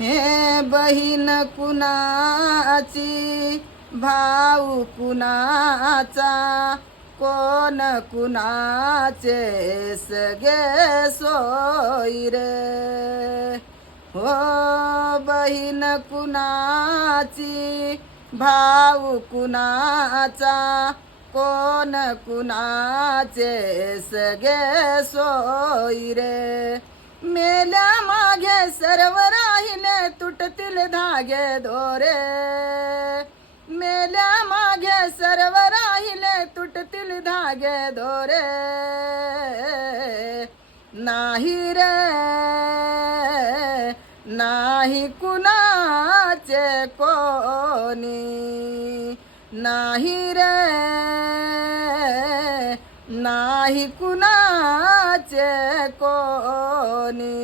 हे बहीण कुणाची भाऊ कुणाचा कोण कुणाचे सगळे सोयी रे हो बहीण कुणाची भाऊ कुणाचा कोण कुणाचे सगळे सोयी रे मेल्या मागे सर्व राहिले तुटतील धागे दोरे मेल्या मागे सर्व राहिले तुटतील धागे दोरे नाही रे नाही कुणाचे कोणी नाही रे नाही कुणाचे कोणी